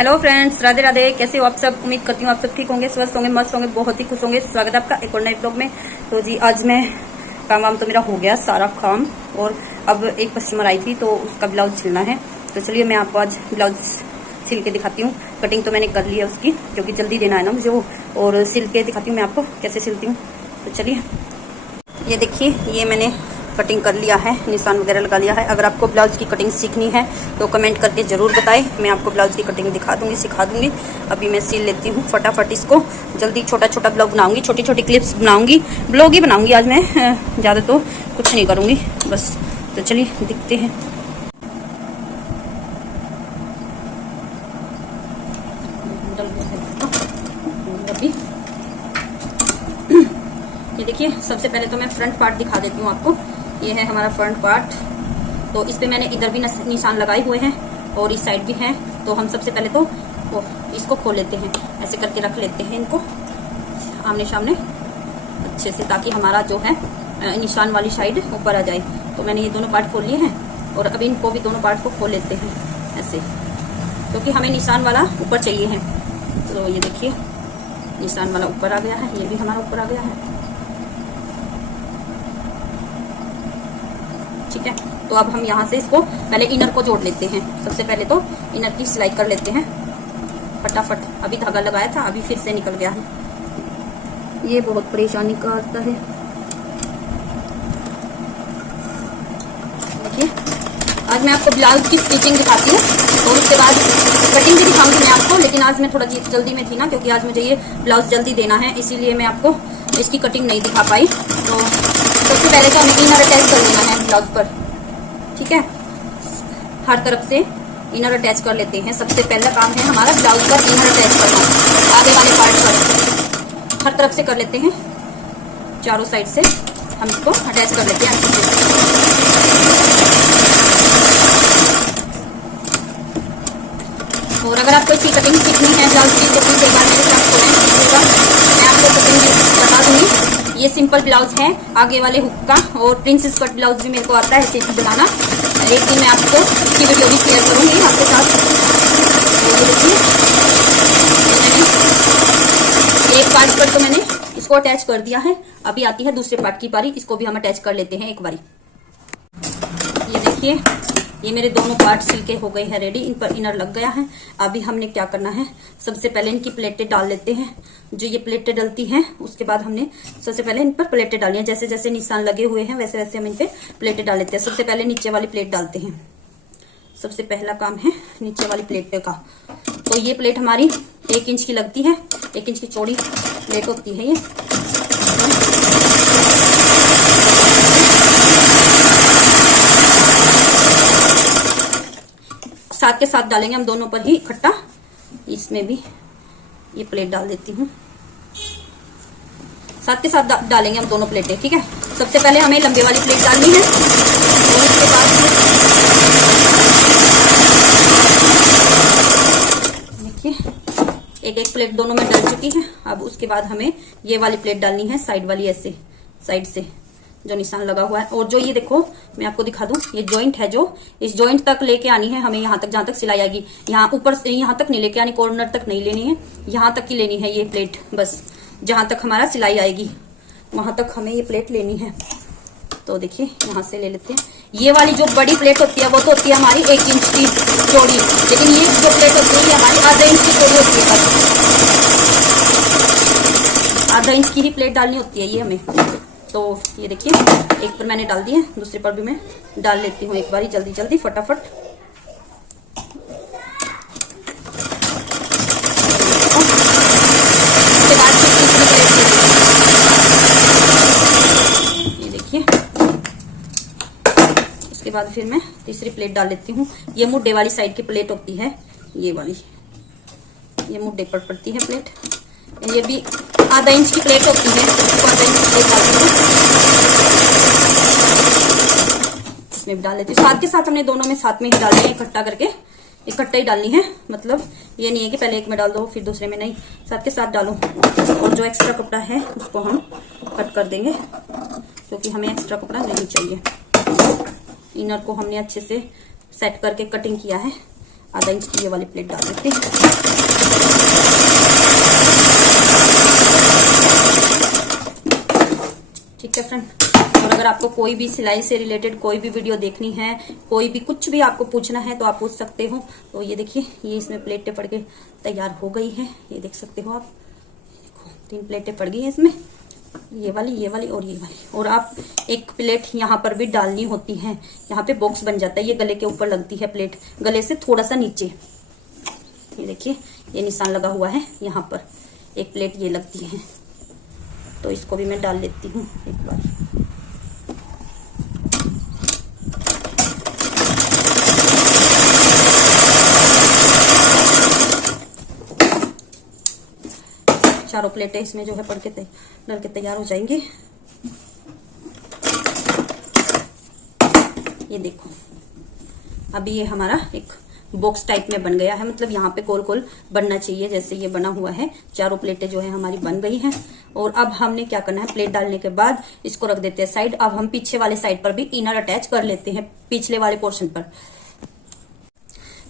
Hello friends, Radhe Radhe. कैसे हो आप सब? उम्मीद करती हूँ आप सब ठीक होंगे, स्वस्थ होंगे, मस्त होंगे, बहुत ही खुश होंगे। स्वागत है आपका एक और नए ब्लॉग में। तो जी आज मैं काम वाम तो मेरा हो गया सारा काम, और अब एक कस्टमर आई थी तो उसका ब्लाउज सिलना है। तो चलिए मैं आपको आज ब्लाउज सिल के दिखाती हूँ। कटिंग तो मैंने कर ली है उसकी, क्योंकि जल्दी देना है ना मुझे वो, और सिल के दिखाती हूँ मैं आपको कैसे सिलती हूँ। तो चलिए ये देखिए, ये मैंने कटिंग कर लिया है, निशान वगैरह लगा लिया है। अगर आपको ब्लाउज की कटिंग सीखनी है तो कमेंट करके ज़रूर बताएं, मैं आपको ब्लाउज की कटिंग दिखा दूंगी, सिखा दूंगी। अभी मैं सिल लेती हूँ फटाफट इसको। जल्दी छोटा छोटा ब्लॉग बनाऊंगी, छोटी छोटी क्लिप्स बनाऊंगी, ब्लॉग ही बनाऊंगी आज मैं, ज़्यादा तो कुछ नहीं करूँगी बस। तो चलिए दिखते हैं। अभी ये देखिए, सबसे पहले तो मैं फ्रंट पार्ट दिखा देती हूँ आपको। ये है हमारा फ्रंट पार्ट। तो इस पे मैंने इधर भी निशान लगाए हुए हैं और इस साइड भी हैं। तो हम सबसे पहले तो इसको खोल लेते हैं, ऐसे करके रख लेते हैं इनको आमने सामने अच्छे से, ताकि हमारा जो है निशान वाली साइड ऊपर आ जाए। तो मैंने ये दोनों पार्ट खोल लिए हैं और अभी इनको भी दोनों पार्ट को खोल लेते हैं ऐसे, क्योंकि हमें निशान वाला ऊपर चाहिए है। तो ये देखिए, निशान वाला ऊपर आ गया है, ये भी हमारा ऊपर आ गया है। ठीक है, तो अब हम यहाँ से इसको पहले इनर को जोड़ लेते हैं। सबसे पहले तो इनर की सिलाई कर लेते हैं फटाफट। अभी धागा लगाया था, अभी फिर से निकल गया है। ये बहुत परेशानी करता है। देखिए, आज मैं आपको ब्लाउज की स्टिचिंग दिखाती हूँ और उसके बाद कटिंग भी दिखाऊंगी मैं आपको। लेकिन आज मैं थोड़ा जल्दी में थी ना, क्योंकि आज मुझे ये ब्लाउज जल्दी देना है, इसीलिए मैं आपको इसकी कटिंग नहीं दिखा पाई। तो सबसे पहले तो हमें इनर अटैच कर लेना है ब्लाउज पर। ठीक है, हर तरफ से इनर अटैच कर लेते हैं। सबसे पहला काम है हमारा ब्लाउज पर इनर अटैच करना, आगे वाले पार्ट पर हर तरफ से कर लेते हैं। चारों साइड से हम इसको अटैच कर लेते हैं अच्छे से। और अगर आपको इसकी कटिंग सीखनी है ब्लाउज की तो प्लीज एक बार मेरे साथ करें, मैं आपको कटिंग बता दूंगी। ये सिंपल ब्लाउज है आगे वाले हुक का, और प्रिंसेस कट ब्लाउज भी मेरे को आता है ऐसे ही बनाना। एक दिन मैं आपको इसकी वीडियो भी शेयर करूंगी आपके साथ। ये देखिए, एक पार्ट पर तो मैंने इसको अटैच कर दिया है। अभी आती है दूसरे पार्ट की बारी, इसको भी हम अटैच कर लेते हैं एक बारी। ये देखिए, ये मेरे दोनों पार्ट सिल के हो गए हैं रेडी, इन पर इनर लग गया है। अभी हमने क्या करना है, सबसे पहले इनकी प्लेटें डाल लेते हैं। जो ये प्लेटें डलती हैं उसके बाद हमने सबसे पहले इन पर प्लेटें डाली हैं। जैसे जैसे निशान लगे हुए हैं वैसे वैसे हम इन पे प्लेटें डाल लेते हैं। सबसे पहले नीचे वाली प्लेट डालते हैं। सबसे पहला काम है नीचे वाली प्लेट का। तो ये प्लेट हमारी 1 इंच की लगती है, 1 इंच की चौड़ी प्लेट होती है ये। साथ के साथ डालेंगे हम दोनों पर ही इकट्ठा। इसमें भी ये प्लेट डाल देती हूँ, साथ के साथ डालेंगे हम दोनों प्लेटें। ठीक है, सबसे पहले हमें लंबे वाली प्लेट डालनी है और उसके बाद देखिए एक एक प्लेट दोनों में डल चुकी है। अब उसके बाद हमें ये वाली प्लेट डालनी है साइड वाली, ऐसे साइड से जो निशान लगा हुआ है। और जो ये देखो, मैं आपको दिखा दूं, ये जॉइंट है, जो इस जॉइंट तक लेके आनी है हमें, यहाँ तक जहां तक सिलाई आएगी। यहाँ ऊपर से यहाँ तक नहीं लेके आनी, कॉर्नर तक नहीं लेनी है, यहाँ तक की लेनी है ये प्लेट। बस जहां तक हमारा सिलाई आएगी वहां तक हमें ये प्लेट लेनी है। तो देखिए, यहाँ से ले लेते हैं। ये वाली जो बड़ी प्लेट होती है वो तो होती है हमारी 1 इंच की चौड़ी, लेकिन ये जो प्लेट होती है ये हमारी आधा इंच की चौड़ी होती है। बस आधा इंच की ही प्लेट डालनी होती है ये हमें। तो ये देखिए, एक पर मैंने डाल दी है, दूसरे पर भी मैं डाल लेती हूँ एक बारी, जल्दी जल्दी फटाफट। उसके बाद फिर तीसरी प्लेट ये देखिए, उसके बाद फिर मैं तीसरी प्लेट डाल लेती हूँ। ये मुड्ढे वाली साइड की प्लेट होती है, ये वाली, ये मुड्ढे पर पड़ती है प्लेट। ये भी आधा इंच की प्लेट होती है, इसको आधा इंच की प्लेट डालती हूँ, इसमें भी डाल लेती हूँ। साथ के साथ हमने दोनों में साथ में ही डालनी है, इकट्ठा करके इकट्ठा ही डालनी है। मतलब ये नहीं है कि पहले एक में डाल दो फिर दूसरे में, नहीं, साथ के साथ डालो। और जो एक्स्ट्रा कपड़ा है उसको हम कट कर देंगे, क्योंकि हमें एक्स्ट्रा कपड़ा नहीं चाहिए। इनर को हमने अच्छे से सेट करके कटिंग किया है। आधा इंच की ये वाली प्लेट डाल देते हैं। ठीक है फ्रेंड। और अगर आपको कोई भी सिलाई से रिलेटेड कोई भी वीडियो देखनी है, कोई भी कुछ भी आपको पूछना है तो आप पूछ सकते हो। तो ये देखिए, ये इसमें प्लेटें पड़ के तैयार हो गई हैं, ये देख सकते हो आप। देखो 3 प्लेटें पड़ गई हैं इसमें, ये वाली और ये वाली। और आप एक प्लेट यहाँ पर भी डालनी होती है, यहाँ पे बॉक्स बन जाता है। ये गले के ऊपर लगती है प्लेट, गले से थोड़ा सा नीचे। ये देखिए, ये निशान लगा हुआ है, यहाँ पर एक प्लेट ये लगती है। तो इसको भी मैं डाल लेती हूँ एक बार। चारों प्लेटें इसमें जो है पड़ के डल के तैयार हो जाएंगे। ये देखो, अभी ये हमारा एक बॉक्स टाइप में बन गया है, मतलब यहाँ पे गोल गोल बनना चाहिए जैसे ये बना हुआ है। चारों प्लेटें जो है हमारी बन गई हैं। और अब हमने क्या करना है, प्लेट डालने के बाद इसको रख देते हैं साइड। अब हम पीछे वाले साइड पर भी इनर अटैच कर लेते हैं, पिछले वाले पोर्शन पर।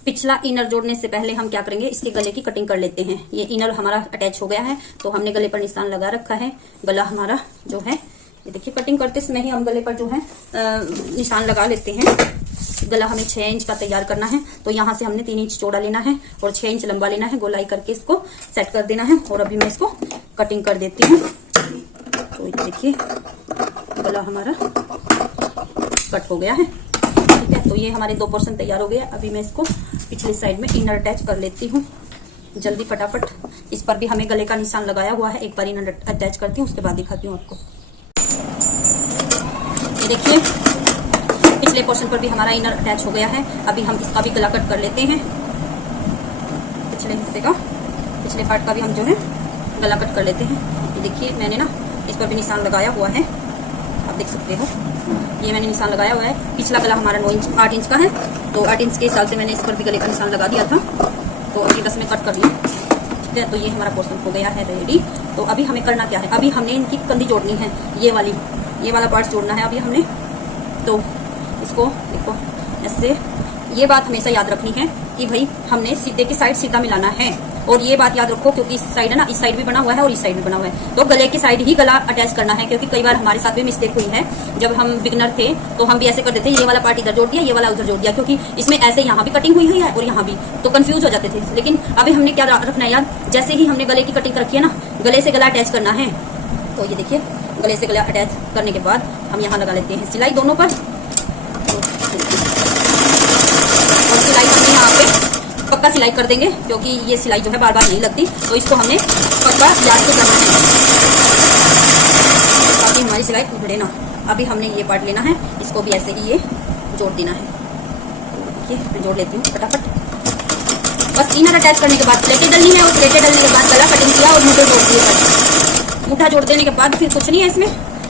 पिछला इनर जोड़ने से पहले हम क्या करेंगे, इसके गले की कटिंग कर लेते हैं। ये इनर हमारा अटैच हो गया है, तो हमने गले पर निशान लगा रखा है। गला हमारा जो है, ये देखिए, कटिंग करते समय ही हम गले पर जो है निशान लगा लेते हैं। गला हमें 6 इंच का तैयार करना है, तो यहाँ से हमने 3 इंच चौड़ा लेना है और 6 इंच लंबा लेना है। गोलाई करके इसको सेट कर देना है। और अभी मैं इसको कटिंग कर देती हूँ। तो ये देखिए, गला हमारा कट हो गया है। ठीक है, तो ये हमारे 2 पोर्शन तैयार हो गए। अभी मैं इसको पिछली साइड में इनर अटैच कर लेती हूँ जल्दी फटाफट। इस पर भी हमें गले का निशान लगाया हुआ है। एक बार इनर अटैच करती हूँ, उसके बाद दिखाती हूँ आपको। ये देखिए, पिछले पोर्शन पर भी हमारा इनर अटैच हो गया है। अभी हम इसका भी गला कट कर लेते हैं। पिछले हिस्से का, पिछले पार्ट का भी हम जो है गला कट कर लेते हैं। ये देखिए, मैंने ना इस पर भी निशान लगाया हुआ है, आप देख सकते हो। ये मैंने निशान लगाया हुआ है। पिछला गला हमारा 8 इंच का है, तो 8 इंच के हिसाब से मैंने इस पर भी गले का निशान लगा दिया था। तो अभी बस मैं कट कर लिया। ठीक है, तो ये हमारा पोर्शन हो गया है रेडी। तो अभी हमें करना क्या है, अभी हमने इनकी कंधी जोड़नी है। ये वाला पार्ट जोड़ना है अभी हमने। तो इसको देखो ऐसे, ये बात हमेशा याद रखनी है कि भाई हमने सीधे की साइड सीधा मिलाना है। और ये बात याद रखो, क्योंकि इस साइड है ना, इस साइड भी बना हुआ है और इस साइड भी बना हुआ है, तो गले की साइड ही गला अटैच करना है। क्योंकि कई बार हमारे साथ भी मिस्टेक हुई है, जब हम बिगनर थे तो हम भी ऐसे कर देते, ये वाला पार्ट इधर जोड़ दिया, ये वाला उधर जोड़ दिया, क्योंकि इसमें ऐसे यहाँ भी कटिंग हुई है और यहाँ भी, तो कंफ्यूज हो जाते थे। लेकिन अभी हमने क्या रखना है याद, जैसे ही हमने गले की कटिंग रखी है ना, गले से गला अटैच करना है। तो ये देखिए, गले से गला अटैच करने के बाद हम यहाँ लगा लेते हैं सिलाई दोनों पर। और सिलाई हमने यहाँ पे पक्का सिलाई कर देंगे, क्योंकि ये सिलाई जो है बार बार नहीं लगती, तो इसको हमने पक्का याद से करना है ताकि हमारी सिलाई उधड़े ना। अभी हमने ये पार्ट लेना है, इसको भी ऐसे ही ये जोड़ देना है। देखिए, मैं जोड़ लेती हूँ फटाफट। बस इनर अटैच करने के बाद प्लेटें डलनी है, और प्लेटें डलने के बाद गला कटिंग किया और मुठे जोड़ दिए। मुठा जोड़ देने के बाद फिर कुछ नहीं है इसमें,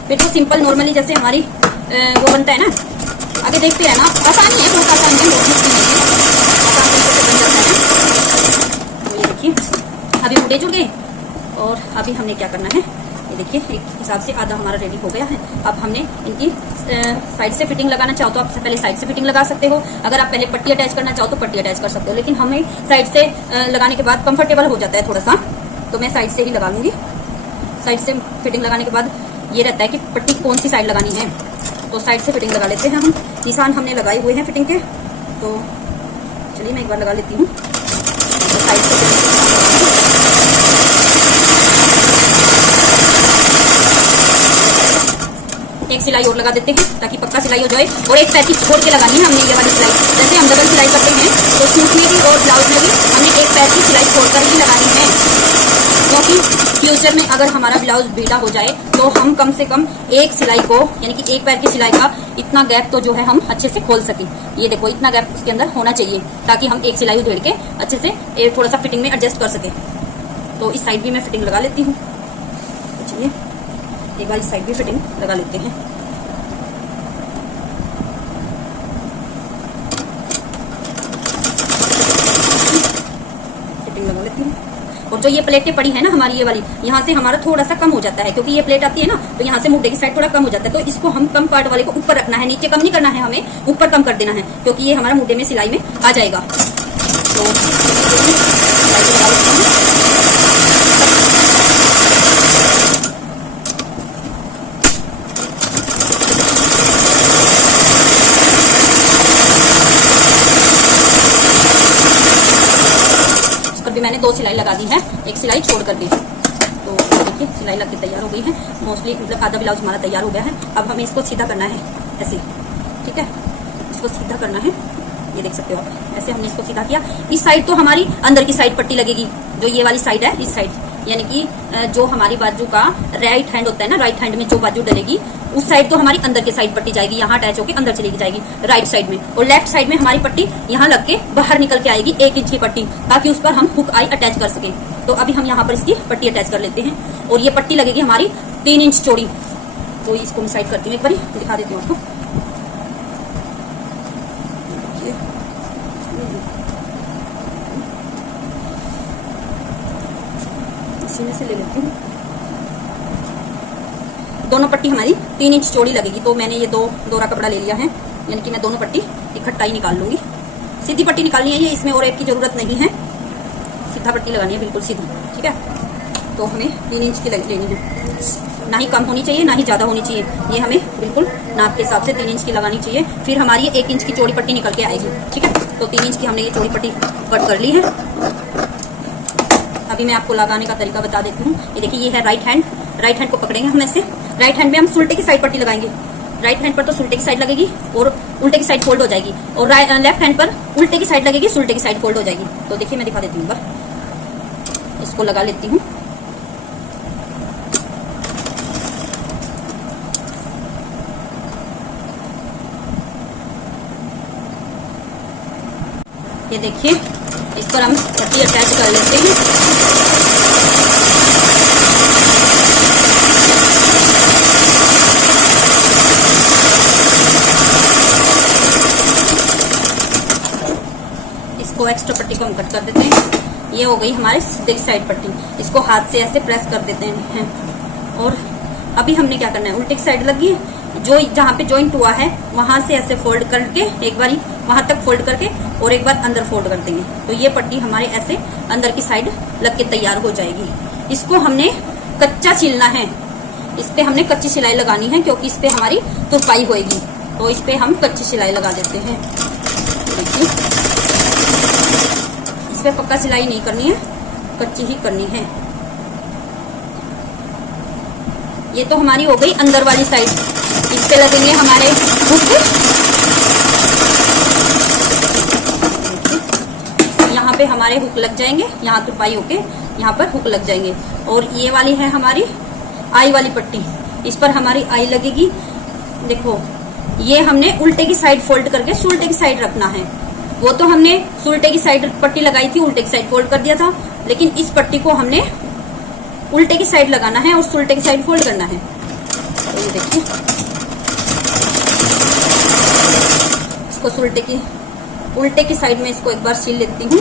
फिर तो सिंपल नॉर्मली जैसे हमारी वो बनता है ना, आगे देखते हैं ना। आसान है, बहुत आसान है, बहुत मुश्किल नहीं है, आसान तरीके से बन जाता है। तो ये देखिए, अभी मुठे जुड़ गए। और अभी हमने क्या करना है, ये देखिए, एक हिसाब से आधा हमारा रेडी हो गया है। अब हमने इनकी साइड से फिटिंग लगाना चाहो तो आप पहले साइड से फिटिंग लगा सकते हो। अगर आप पहले पट्टी अटैच करना चाहो तो पट्टी अटैच कर सकते हो। लेकिन हमें साइड से लगाने के बाद कंफर्टेबल हो जाता है थोड़ा सा, तो मैं साइड से ही लगा लूंगी। साइड से फिटिंग लगाने के बाद ये रहता है कि पट्टी कौन सी साइड लगानी है, तो साइड से फिटिंग लगा लेते हैं हम। निशान हमने लगाए हुए हैं फिटिंग के, तो चलिए मैं एक बार लगा लेती हूँ। तो साइड से एक सिलाई और लगा देते हैं ताकि पक्का सिलाई हो जाए। और एक पैंती छोड़ के लगानी है हमने ये वाली सिलाई। जैसे हम डबल सिलाई करते हैं तो सूट में भी और ब्लाउज में भी हमने एक पैंती सिलाई छोड़कर ही लगानी है, क्योंकि फ्यूचर में अगर हमारा ब्लाउज ढीला हो जाए तो हम कम से कम एक सिलाई को, यानी कि एक पैर की सिलाई का इतना गैप तो जो है हम अच्छे से खोल सकें। ये देखो, इतना गैप उसके अंदर होना चाहिए ताकि हम एक सिलाई उधेड़ के अच्छे से थोड़ा सा फिटिंग में एडजस्ट कर सकें। तो इस साइड भी मैं फिटिंग लगा लेती हूँ। तो चलिए एक बार इस साइड भी फिटिंग लगा लेते हैं। फिटिंग लगा लेती हूँ। और जो ये प्लेटें पड़ी है ना हमारी, ये वाली, यहाँ से हमारा थोड़ा सा कम हो जाता है, क्योंकि ये प्लेट आती है ना, तो यहाँ से मुड्ढे की साइड थोड़ा कम हो जाता है। तो इसको हम कम पार्ट वाले को ऊपर रखना है, नीचे कम नहीं करना है, हमें ऊपर कम कर देना है, क्योंकि ये हमारा मुड्ढे में सिलाई में आ जाएगा। तो सिलाई लगा लेती हूँ। इस पर भी मैंने 2 सिलाई लगा दी है, एक सिलाई छोड़ कर दी। तो देखिए सिलाई लग के तैयार हो गई है। मोस्टली मतलब आधा ब्लाउज हमारा तैयार हो गया है। अब हमें इसको सीधा करना है ऐसे, ठीक है, इसको सीधा करना है। ये देख सकते हो आप, ऐसे हमने इसको सीधा किया। इस साइड तो हमारी अंदर की साइड पट्टी लगेगी, जो ये वाली साइड है, इस साइड यानी कि जो हमारी बाजू का राइट हैंड होता है ना, राइट हैंड में जो बाजू डलेगी उस साइड तो हमारी अंदर की साइड पट्टी जाएगी, यहाँ अटैच होकर अंदर चलेगी जाएगी राइट साइड में। और लेफ्ट साइड में हमारी पट्टी यहाँ लग के बाहर निकल के आएगी 1 इंच की पट्टी, ताकि उस पर हम हुक आई अटैच कर सके। तो अभी हम यहाँ पर इसकी पट्टी अटैच कर लेते हैं। और ये पट्टी लगेगी हमारी 3 इंच चौड़ी। तो इसको मैं साइड करती हूँ, एक बार दिखा देती हूँ आपको। इसी में से ले लेती हूँ। दोनों पट्टी हमारी 3 इंच चौड़ी लगेगी। तो मैंने ये दोहरा कपड़ा ले लिया है, यानी कि मैं दोनों पट्टी इकट्ठा ही निकाल लूंगी। सीधी पट्टी निकालनी है ये, इसमें और एक की जरूरत नहीं है, सीधा पट्टी लगानी है, बिल्कुल सीधी, ठीक है। तो हमें 3 इंच की लेनी है, ना ही कम होनी चाहिए ना ही ज्यादा होनी चाहिए। ये हमें बिल्कुल नाप के हिसाब से 3 इंच की लगानी चाहिए। फिर हमारी 1 इंच की चौड़ी पट्टी निकल के आएगी, ठीक है। तो 3 इंच की हमने ये चौड़ी पट्टी कट कर ली है। अभी मैं आपको लगाने का तरीका बता देती हूँ। ये देखिए, ये है राइट हैंड। राइट हैंड को पकड़ेंगे हम ऐसे, राइट हैंड में हम सुल्टे की साइड पट्टी लगाएंगे। राइट हैंड पर तो सुल्टे की साइड लगेगी और उल्टे की साइड फोल्ड हो जाएगी, और लेफ्ट हैंड पर उल्टे की साइड लगेगी, सुल्टे की साइड फोल्ड हो जाएगी। तो देखिए मैं दिखा देती हूँ, इसको लगा लेती हूँ। ये देखिए, इस पर हम पट्टी अटैच कर लेते हैं। इसको एक्स्ट्रा पट्टी को हम कट कर देते हैं। ये हो गई हमारी सीधी साइड पट्टी। इसको हाथ से ऐसे प्रेस कर देते हैं। और अभी हमने क्या करना है, उल्टी साइड लगी, जो जहाँ पे जॉइंट हुआ है वहां से ऐसे फोल्ड करके एक बारी वहां तक फोल्ड करके और एक बार अंदर फोल्ड कर देंगे। तो ये पट्टी हमारे ऐसे अंदर की साइड लग के तैयार हो जाएगी। इसको हमने कच्चा सिलना है, इस पे हमने कच्ची सिलाई लगानी है, क्योंकि इस पे हमारी तुरपाई होगी। तो इस पे हम कच्ची सिलाई लगा देते हैं। देखिए, इस पे पक्का सिलाई नहीं करनी है, कच्ची ही करनी है। ये तो हमारी हो गई अंदर वाली साइड। इस पे लगेंगे हमारे हुक। यहाँ पे हमारे हुक लग जाएंगे, यहाँ तुरपाई होके यहाँ पर हुक लग जाएंगे। और ये वाली है हमारी आई वाली पट्टी, इस पर हमारी आई लगेगी। देखो, ये हमने उल्टे की साइड फोल्ड करके सुल्टे की साइड रखना है। वो तो हमने सुल्टे की साइड पट्टी लगाई थी, उल्टे की साइड फोल्ड कर दिया था, लेकिन इस पट्टी को हमने उल्टे की साइड लगाना है और सुल्टे की साइड फोल्ड करना है। तो ये देखिए, इसको उल्टे की साइड में इसको एक बार सील लेती हूँ।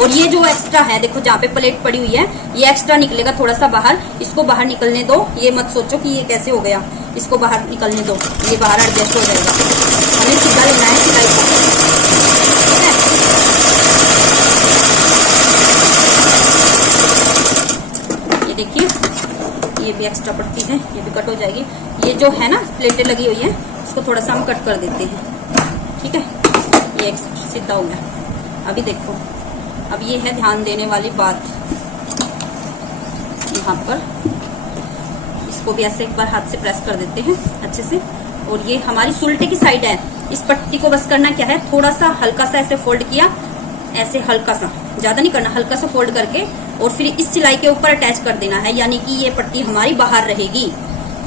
और ये जो एक्स्ट्रा है, देखो जहाँ पे प्लेट पड़ी हुई है, ये एक्स्ट्रा निकलेगा थोड़ा सा बाहर। इसको बाहर निकलने दो, ये मत सोचो कि ये कैसे हो गया, इसको बाहर निकलने दो, ये बाहर एडजस्ट हो जाएगा। हमें सीधा लेना है सिलाई को, ठीक है। ये देखिए, ये भी एक्स्ट्रा पट्टी है, ये भी कट हो जाएगी। ये जो है ना प्लेटें लगी हुई है, इसको थोड़ा सा हम कट कर देते हैं, ठीक है। ये सीधा हो गया। अभी देखो, अब ये है ध्यान देने वाली बात। यहाँ पर इसको भी ऐसे एक बार हाथ से प्रेस कर देते हैं अच्छे से। और ये हमारी सुल्टे की साइड है, इस पट्टी को बस करना क्या है, थोड़ा सा हल्का सा ऐसे फोल्ड किया, ऐसे हल्का सा, ज्यादा नहीं करना, हल्का सा फोल्ड करके और फिर इस सिलाई के ऊपर अटैच कर देना है। यानी कि ये पट्टी हमारी बाहर रहेगी,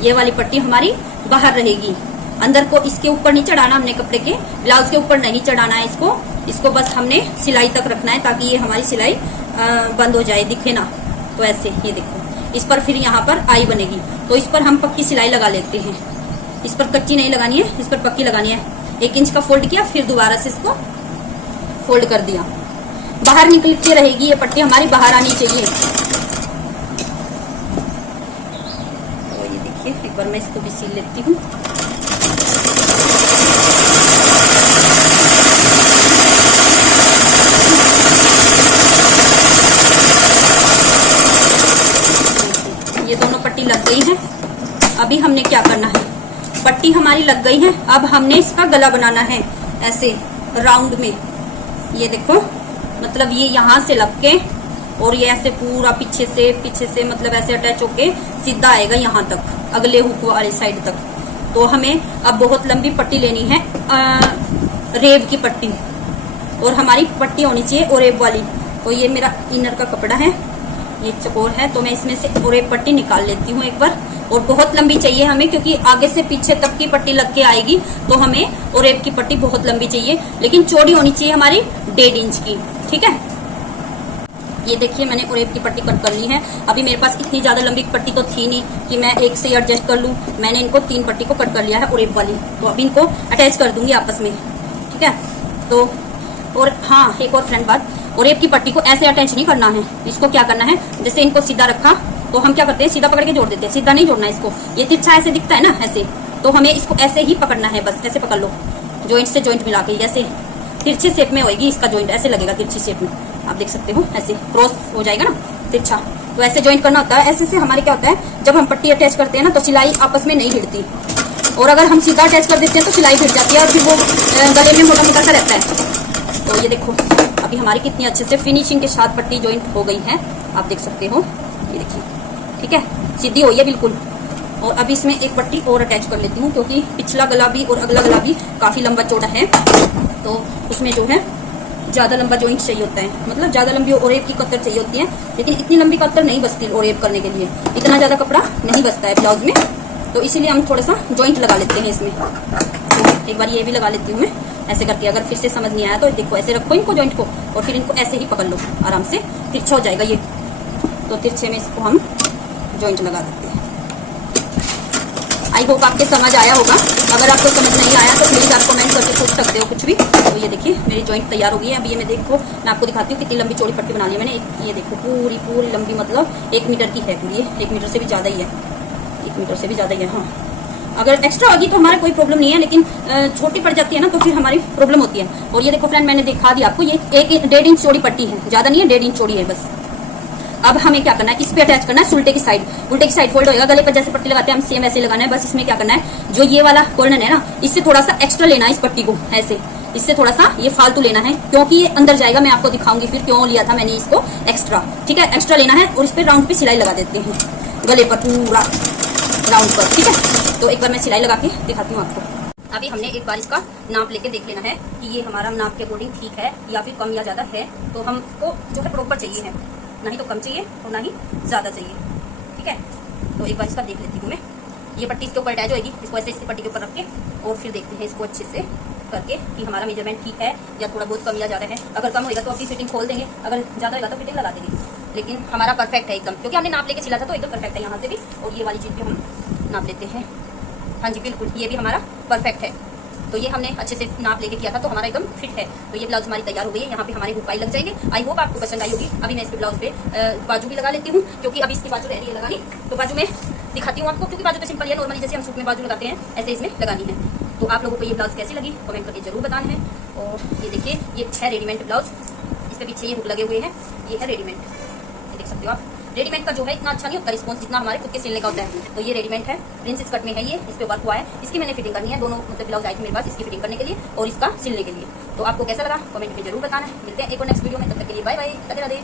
ये वाली पट्टी हमारी बाहर रहेगी। अंदर को इसके ऊपर नहीं चढ़ाना हमने, कपड़े के ब्लाउज के ऊपर नहीं चढ़ाना है इसको बस हमने सिलाई तक रखना है, ताकि ये हमारी सिलाई बंद हो जाए, दिखे ना। तो ऐसे ये देखो, इस पर फिर यहाँ पर आई बनेगी, तो इस पर हम पक्की सिलाई लगा लेते हैं। इस पर कच्ची नहीं लगानी है, इस पर पक्की लगानी है। 1 इंच का फोल्ड किया, फिर दोबारा से इसको फोल्ड कर दिया, बाहर निकल के रहेगी ये पट्टी, हमारी बाहर आनी चाहिए। तो ये देखिए, एक बार मैं इसको भी सील लेती हूँ। गई है। अभी हमने क्या करना है, पट्टी हमारी लग गई है, अब हमने इसका गला बनाना है ऐसे राउंड में। ये देखो, मतलब ये यहाँ से लग के और ये ऐसे पूरा पीछे से मतलब ऐसे अटैच होके सीधा आएगा यहाँ तक, अगले हुक वाली साइड तक। तो हमें अब बहुत लंबी पट्टी लेनी है, रेब की पट्टी, और हमारी पट्टी होनी चाहिए ओरेब वाली। तो ये मेरा इनर का कपड़ा है, ये चकोर है, तो मैं इसमें से ओरेब पट्टी निकाल लेती हूँ एक बार। और बहुत लंबी चाहिए हमें, क्योंकि आगे से पीछे तक की पट्टी लग के आएगी, तो हमें ओरेब की पट्टी बहुत लंबी चाहिए, लेकिन चौड़ी होनी चाहिए हमारी 1.5 इंच की। ठीक है, ये देखिए मैंने ओरेब की पट्टी कट कर ली है। अभी मेरे पास इतनी ज्यादा लंबी पट्टी तो थी नहीं कि मैं एक से एडजस्ट कर लूं। मैंने इनको 3 पट्टी को कट कर लिया है ओरेब वाली, तो अभी इनको अटैच कर दूंगी आपस में। ठीक है, तो और हाँ, एक और फ्रेंड बात, ओरेब की पट्टी को ऐसे अटैच नहीं करना है। इसको क्या करना है, जैसे इनको सीधा रखा तो हम क्या करते हैं, सीधा पकड़ के जोड़ देते हैं। सीधा नहीं जोड़ना है इसको, ये तिरछा ऐसे दिखता है ना ऐसे, तो हमें इसको ऐसे ही पकड़ना है, बस ऐसे पकड़ लो, जॉइंट से जॉइंट मिला के। जैसे तिरछे शेप में होगी इसका जॉइंट, ऐसे लगेगा तिरछी शेप में, आप देख सकते हो, ऐसे क्रॉस हो जाएगा ना तिरछा, तो ऐसे जॉइंट करना होता है। ऐसे से हमारे क्या होता है, जब हम पट्टी अटैच करते हैं ना, तो सिलाई आपस में नहीं भिड़ती, और अगर हम सीधा अटैच कर देते हैं तो सिलाई भिड़ जाती है, और फिर वो गले में मोटा मोटा सा रहता है। तो ये देखो, अभी हमारी कितनी अच्छे से फिनिशिंग के साथ पट्टी जॉइंट हो गई है, आप देख सकते हो, ये देखिए। ठीक है, सीधी हुई है बिल्कुल। और अभी इसमें एक पट्टी और अटैच कर लेती हूँ, क्योंकि पिछला गला भी और अगला गला भी काफी लंबा चौड़ा है, तो उसमें जो है ज्यादा लंबा जॉइंट चाहिए होता है, मतलब ज्यादा लंबी ओरेब की कत्तर चाहिए होती है। लेकिन इतनी लंबी कत्तर नहीं बचती ओरेब करने के लिए, इतना ज्यादा कपड़ा नहीं बचता है ब्लाउज में, तो इसीलिए हम थोड़ा सा जॉइंट लगा लेते हैं इसमें। तो एक बार ये भी लगा लेती हूँ मैं ऐसे करके। अगर फिर से समझ नहीं आया तो देखो, ऐसे रखो इनको जॉइंट को, और फिर इनको ऐसे ही पकड़ लो आराम से, तिरछा हो जाएगा ये, तो तिरछे में इसको हम जॉइंट लगा देते हैं। आई होप आपके समझ आया होगा। अगर आपको समझ नहीं आया तो प्लीज आप कमेंट करके पूछ सकते हो कुछ भी। तो ये देखिए मेरी जॉइंट तैयार हो गई है। अभी ये मैं देखो, मैं आपको दिखाती हूँ कितनी लंबी चौड़ी पट्टी बना ली है मैंने। ये देखो पूरी लंबी, मतलब 1 मीटर की है पूरी, 1 मीटर से भी ज्यादा ही है, 1 मीटर से भी ज्यादा ही है। हाँ, अगर एक्स्ट्रा होगी तो हमारा कोई प्रॉब्लम नहीं है, लेकिन छोटी पड़ जाती है ना, तो फिर हमारी प्रॉब्लम होती है। और ये देखो फ्रेंड, मैंने दिखा दिया आपको, ये 1.5 इंच चौड़ी पट्टी है, ज्यादा नहीं है, 1.5 इंच चौड़ी है बस। अब हमें क्या करना है, इस पे अटैच करना है उल्टे की साइड, उल्टे की साइड फोल्ड होएगा गले पर, जैसे पट्टी लगाते हैं हम सेम ऐसे लगाना है। बस इसमें क्या करना है, जो ये वाला कॉर्नर है ना, इससे थोड़ा सा एक्स्ट्रा लेना है इस पट्टी को, ऐसे इससे थोड़ा सा ये फालतू लेना है, क्योंकि ये अंदर जाएगा। मैं आपको दिखाऊंगी फिर क्यों लिया था मैंने इसको एक्स्ट्रा। ठीक है, एक्स्ट्रा लेना है, और इस पे राउंड पे सिलाई लगा देते हैं गले पर, पूरा राउंड पर। ठीक है, तो एक बार मैं सिलाई लगा के दिखाती हूँ आपको। अभी हमने एक बार इसका नाप लेके देख लेना है कि ये हमारा नाप के अकॉर्डिंग ठीक है या फिर कम या ज्यादा है। तो हमको जो है प्रॉपर चाहिए है, ना ही तो कम चाहिए और ना ही ज्यादा चाहिए। ठीक है, तो एक बार इसका देख लेती हूँ मैं। ये पट्टी इसके ऊपर अटैच होगी, इसको ऐसे इसकी पट्टी के ऊपर रख के और फिर देखते हैं इसको अच्छे से करके कि हमारा मेजरमेंट ठीक है या थोड़ा बहुत कम या ज्यादा है। अगर कम होगा तो अपनी फिटिंग खोल देंगे, अगर ज्यादा होगा तो फिटिंग लगा देंगे। लेकिन हमारा परफेक्ट है एकदम, क्योंकि हमने नाप लेके सिला था तो एकदम परफेक्ट है यहाँ से भी। और ये वाली चीज भी हम नाप लेते हैं। हाँ जी बिल्कुल, ये भी हमारा परफेक्ट है। तो ये हमने अच्छे से नाप लेके किया था, तो हमारा एकदम फिट है। तो ये ब्लाउज हमारी तैयार हो गई है। यहाँ पे हमारे हुक लग जाएंगे। आई होप आपको पसंद आई होगी। अभी मैं इस ब्लाउज पे बाजू भी लगा लेती हूँ, क्योंकि अभी इसकी बाजू रह रही है लगानी। तो बाजू में दिखाती हूँ आपको, क्योंकि बाजू तो सिंपल है, नॉर्मली जैसे हम सूट में बाजू लगाते हैं ऐसे इसमें लगानी है। तो आप लोगों को ये ब्लाउज कैसी लगी कमेंट करके जरूर बताना है। और ये देखिए, ये है रेडीमेड ब्लाउज, इस पे पीछे ये हुक लगे हुए हैं, ये है रेडीमेड, ये देख सकते हो आप। रेडीमेड का जो है इतना अच्छा नहीं होता रिस्पॉन्स जितना हमारे खुद के सिलने का होता है। तो ये रेडीमेड है, प्रिंसेस कट में है, ये इस पे वर्क हुआ है। इसकी मैंने फिटिंग करनी है, दोनों मतलब ब्लाउज आई थी मेरे पास इसकी फिटिंग करने के लिए और इसका सिलने के लिए। तो आपको कैसा लगा कमेंट में जरूर बताना है। मिलते हैं एक और नेक्स्ट वीडियो में, तब तक के लिए बाय बाय, राधे राधे।